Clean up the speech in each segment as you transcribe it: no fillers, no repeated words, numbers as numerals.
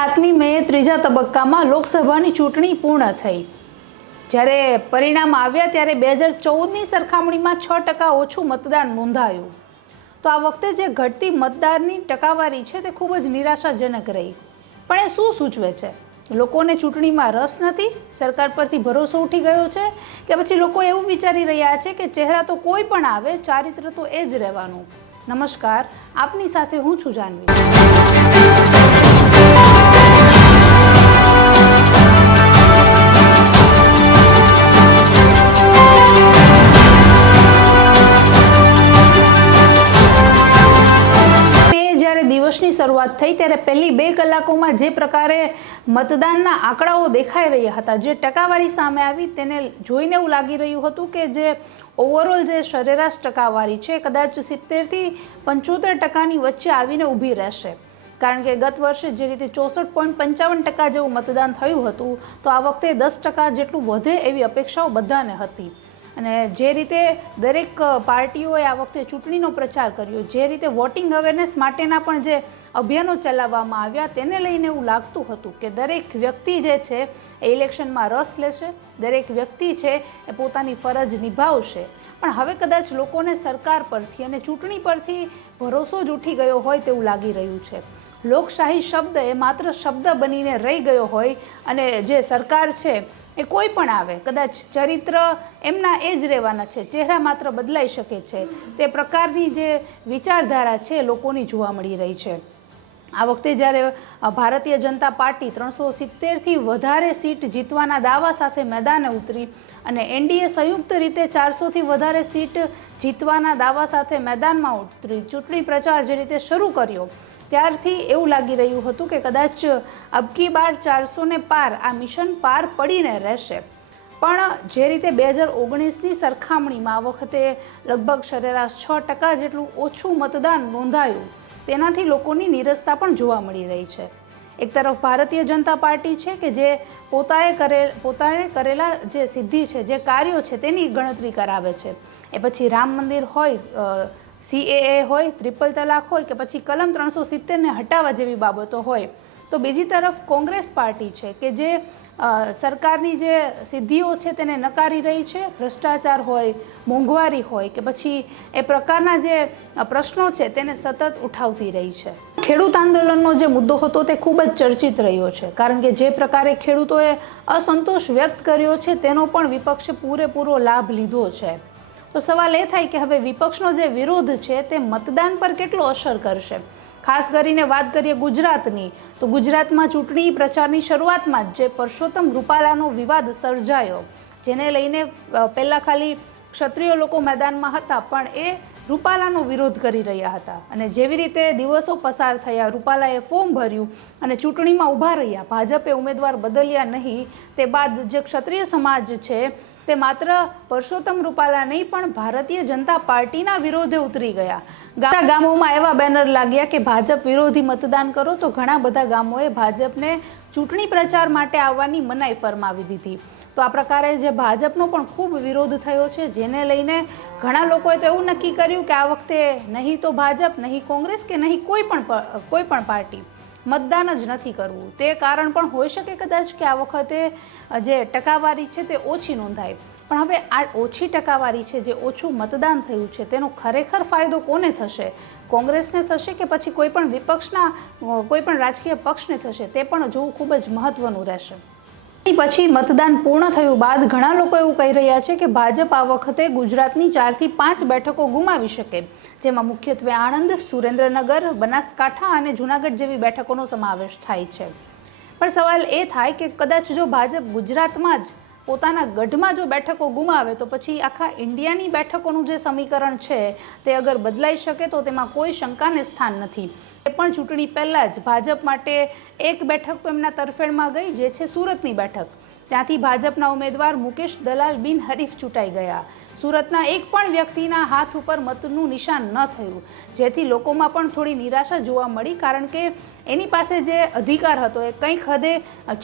7મી મે ત્રીજા તબક્કામાં લોકસભાની ચૂંટણી પૂર્ણ થઈ। જ્યારે પરિણામ આવ્યા ત્યારે 2014ની સરખામણીમાં 6% ઓછું મતદાન નોંધાયું। તો આ વખતે જે ઘટતી મતદારની ટકાવારી છે તે ખૂબ જ નિરાશાજનક રહી। પણ એ શું સૂચવે છે? લોકોને ચૂંટણીમાં રસ નથી, સરકાર પરથી ભરોસો ઉઠી ગયો છે, કે પછી લોકો એવું વિચારી રહ્યા છે કે ચહેરા તો કોઈ પણ આવે, ચારિત્ર તો એ જ રહેવાનું। નમસ્કાર, આપની સાથે હું છું જાનવી। દિવસની શરૂઆત થઈ ત્યારે પહેલી 2 કલાકોમાં જે પ્રકારે મતદાનના આંકડાઓ દેખાઈ રહ્યા હતા, જે ટકાવારી સામે આવી, તેને જોઈને એવું લાગી રહ્યું હતું કે જે ઓવરઓલ જે સરેરાશ ટકાવારી છે કદાચ 70થી 75% વચ્ચે આવીને ઊભી રહેશે। કારણ કે ગત વર્ષે જે રીતે 64.55% જેવું મતદાન થયું હતું, તો આ વખતે 10% જેટલું વધે એવી અપેક્ષાઓ બધાને હતી। અને જે રીતે દરેક પાર્ટીઓએ આ વખતે ચૂંટણીનો પ્રચાર કર્યો, જે રીતે વોટિંગ અવેરનેસ માટેના પણ જે અભિયાનો ચલાવવામાં આવ્યા, તેને લઈને એવું લાગતું હતું કે દરેક વ્યક્તિ જે છે એ ઇલેક્શનમાં રસ લેશે, દરેક વ્યક્તિ છે એ પોતાની ફરજ નિભાવશે। પણ હવે કદાચ લોકોને સરકાર પરથી અને ચૂંટણી પરથી ભરોસો જ ઉઠી ગયો હોય તેવું લાગી રહ્યું છે। લોકશાહી શબ્દ એ માત્ર શબ્દ બનીને રહી ગયો હોય અને જે સરકાર છે એ કોઈ પણ આવે, કદાચ ચરિત્ર એમના એ જ રહેવાના છે, ચહેરા માત્ર બદલાઈ શકે છે, તે પ્રકારની જે વિચારધારા છે લોકોની જોવા મળી રહી છે। આ વખતે જ્યારે ભારતીય જનતા પાર્ટી 370થી વધારે સીટ જીતવાના દાવા સાથે મેદાને ઉતરી અને એનડીએ સંયુક્ત રીતે 400થી વધારે સીટ જીતવાના દાવા સાથે મેદાનમાં ઉતરી, ચૂંટણી પ્રચાર જે રીતે શરૂ કર્યો, ત્યારથી એવું લાગી રહ્યું હતું કે કદાચ અબકી બાર 400ને પાર આ મિશન પાર પડીને રહેશે। પણ જે રીતે 2019ની સરખામણીમાં આ વખતે લગભગ સરેરાશ 6% જેટલું ઓછું મતદાન નોંધાયું, તેનાથી લોકોની નીરસતા પણ જોવા મળી રહી છે। એક તરફ ભારતીય જનતા પાર્ટી છે કે જે પોતાએ કરેલા જે સિદ્ધિ છે, જે કાર્યો છે તેની ગણતરી કરાવે છે। એ પછી રામ મંદિર હોય, CAA હોય, ટ્રિપલ તલાક હોય કે પછી કલમ 370ને હટાવવા જેવી બાબતો હોય, તો બીજી તરફ કોંગ્રેસ પાર્ટી છે કે જે સરકારની જે સિદ્ધિઓ છે તેને નકારી રહી છે। ભ્રષ્ટાચાર હોય, મોંઘવારી હોય કે પછી એ પ્રકારના જે પ્રશ્નો છે તેને સતત ઉઠાવતી રહી છે। ખેડૂત આંદોલનનો જે મુદ્દો હતો તે ખૂબ જ ચર્ચિત રહ્યો છે, કારણ કે જે પ્રકારે ખેડૂતોએ અસંતોષ વ્યક્ત કર્યો છે તેનો પણ વિપક્ષે પૂરેપૂરો લાભ લીધો છે। તો સવાલ એ થાય કે હવે વિપક્ષનો જે વિરોધ છે તે મતદાન પર કેટલો અસર કરશે? ખાસ કરીને વાત કરીએ ગુજરાતની, તો ગુજરાતમાં ચૂંટણી પ્રચારની શરૂઆતમાં જ જે પરસોત્તમ રૂપાલાનો વિવાદ સર્જાયો, જેને લઈને પહેલાં ખાલી ક્ષત્રિય લોકો મેદાનમાં હતા, પણ એ રૂપાલાનો વિરોધ કરી રહ્યા હતા। અને જેવી રીતે દિવસો પસાર થયા, રૂપાલાએ ફોર્મ ભર્યું અને ચૂંટણીમાં ઊભા રહ્યા, ભાજપે ઉમેદવાર બદલ્યા નહીં, તે બાદ જે ક્ષત્રિય સમાજ છે તે માત્ર પરસોત્તમ રૂપાલા નહીં પણ ભારતીય જનતા પાર્ટીના વિરોધે ઉતરી ગયા। ગામોમાં એવા બેનર લાગ્યા કે ભાજપ વિરોધી મતદાન કરો, તો ઘણા બધા ગામોએ ભાજપને ચૂંટણી પ્રચાર માટે આવવાની મનાઈ ફરમાવી દીધી। તો આ પ્રકારે જે ભાજપનો પણ ખૂબ વિરોધ થયો છે, જેને લઈને ઘણા લોકોએ તો એવું નક્કી કર્યું કે આ વખતે નહીં તો ભાજપ, નહીં કોંગ્રેસ કે નહીં કોઈ પણ પાર્ટી, મતદાન જ નથી કરવું। તે કારણ પણ હોઈ શકે કદાચ કે આ વખતે જે ટકાવારી છે તે ઓછી નોંધાય। પણ હવે આ ઓછી ટકાવારી છે, જે ઓછું મતદાન થયું છે, તેનો ખરેખર ફાયદો કોને થશે? કોંગ્રેસને થશે કે પછી કોઈ પણ વિપક્ષના કોઈ પણ રાજકીય પક્ષને થશે? તે પણ જોવું ખૂબ જ મહત્વનું રહેશે। પછી મતદાન પૂર્ણ થયું બાદ ઘણા લોકો એવું કહી રહ્યા છે કે ભાજપ આ વખતે ગુજરાતની 4થી 5 બેઠકો ગુમાવી શકે, જેમાં મુખ્યત્વે આણંદ, સુરેન્દ્રનગર, બનાસકાંઠા અને જૂનાગઢ જેવી બેઠકોનો સમાવેશ થાય છે। પણ સવાલ એ થાય કે કદાચ જો ભાજપ ગુજરાતમાં જ પોતાના ગઢમાં જો બેઠકો ગુમાવે, તો પછી આખા ઇન્ડિયાની બેઠકોનું જે સમીકરણ છે તે અગર બદલાઈ શકે તો તેમાં કોઈ શંકાને સ્થાન નથી। એ પણ ચૂંટણી પહેલાં જ ભાજપ માટે એક બેઠક તો એમના તરફેણમાં ગઈ, જે છે સુરતની બેઠક। ત્યાંથી ભાજપના ઉમેદવાર મુકેશ દલાલ બિનહરીફ ચૂંટાઈ ગયા। સુરતના એક પણ વ્યક્તિના હાથ ઉપર મતનું નિશાન ન થયું, જેથી લોકોમાં પણ થોડી નિરાશા જોવા મળી, કારણ કે એની પાસે જે અધિકાર હતો એ કંઈક હદે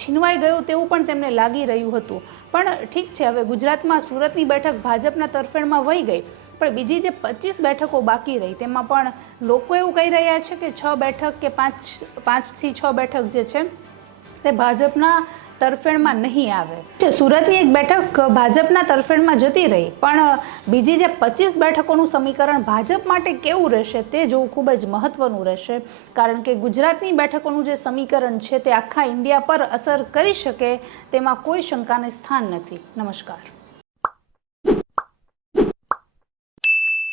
છીનવાઈ ગયો તેવું પણ તેમને લાગી રહ્યું હતું। પણ ઠીક છે, હવે ગુજરાતમાં સુરતની બેઠક ભાજપના તરફેણમાં વહી ગઈ, પણ બીજી જે 25 બેઠકો બાકી રહી તેમાં પણ લોકો એવું કહી રહ્યા છે કે 6 બેઠક કે 5 થી 6 બેઠક જે છે તે ભાજપના તરફેણમાં નહીં આવે. સુરતની એક બેઠક ભાજપના તરફેણમાં જતી રહી, પણ બીજી જે 25 બેઠકોનું સમીકરણ ભાજપ માટે કેવું રહેશે તે જોવું ખૂબ જ મહત્વનું રહેશે, કારણ કે ગુજરાતની બેઠકોનું જે સમીકરણ છે તે આખા ઇન્ડિયા પર અસર કરી શકે તેમાં કોઈ શંકાને સ્થાન નથી. નમસ્કાર.